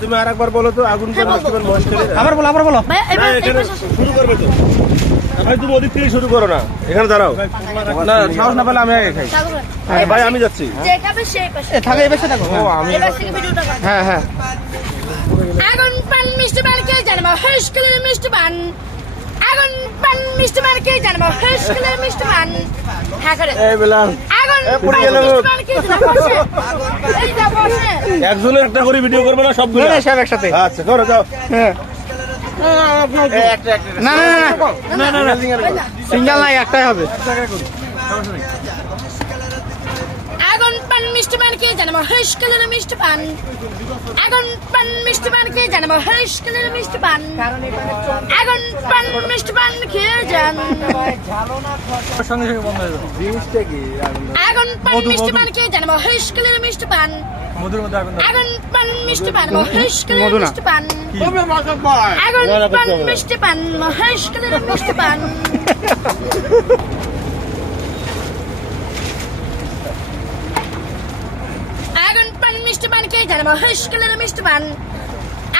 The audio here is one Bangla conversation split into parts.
তুমি আরেকবার বলো তো আগুন পান মিষ্টি পান মহেশখালী। আবার বলো শুরু করবে তো ভাই, তুমি ওদিক থেকে শুরু করো না, এখানে দাঁড়াও। না সাহস না পেলে আমি আগে খাই। ভাই আমি যাচ্ছি। থাকে এই পাশে থাকো। আমি হ্যাঁ হ্যাঁ আগুন পান মিষ্টি পান কে জানবো মহেশখালীর মিষ্টি পান। আগুন পান মিষ্টি পান কে জানবো মহেশখালীর মিষ্টি পান। হ্যাঁ করে এই বেলাল আগুন পুড়ে পান গেল। মিষ্টি পান কে জানবো বসে। এই যা বসে একজনের একটা করে ভিডিও করবে না সবগুলো? সব একসাথে। আচ্ছা করো যাও। হ্যাঁ না না না না সিঙ্গেল নাই, একটাই হবে। আগুন পান মিষ্টি পান কে জানবো মহেশখালীর মিষ্টি পান। আগুন পান মিষ্টি পান কে জানবো মহেশখালীর মিষ্টি পান। আগুন পান মিষ্টি পান খেয়ে যান। সঙ্গে সঙ্গে বন্ধ হয়ে যাবে। জিনিসটা কি? আগুন পান মিষ্টি পান কে জানবো মহেশখালীর মিষ্টি পান। মধুর মধ্যে আগুন দাও। আগুন পান মিষ্টি পান মহেশখালীর মধু না। মিষ্টি পান। আগুন পান মিষ্টি পান মহেশখালীর মিষ্টি পান। আগুন পান মিষ্টি পান কে জানবো মহেশখালীর মিষ্টি পান।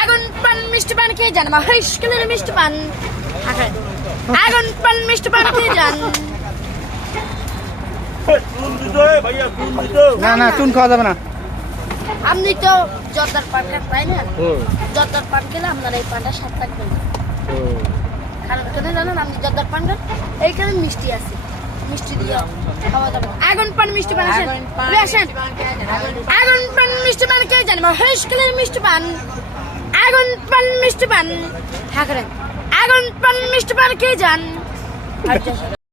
আগুন পান মিষ্টি পান কে জানবো মহেশখালীর মিষ্টি পান। আগুন পান মিষ্টি পান কে জান। চুন দিত ভাইয়া, চুন দিত। না না চুন খাওয়া যাবে না। আপনি তো জর্দার পান খান তাই না? জর্দার পান খেলে আপনার এই পানটা স্বাদ থাকবে না। কারণ কেন জানেন? আপনি জর্দার পান খান, এইখানে মিষ্টি আছে, মিষ্টি দিয়ে খাওয়া যাবে। আগুন পান মিষ্টি পান আসেন, আসেন। আগুন পান মিষ্টি পান কে জানবো মহেশখালীর মিষ্টি পান। আগুন পান মিষ্টি পান হ্যাঁ করেন। আগুন পান মিষ্টি পান কে জান।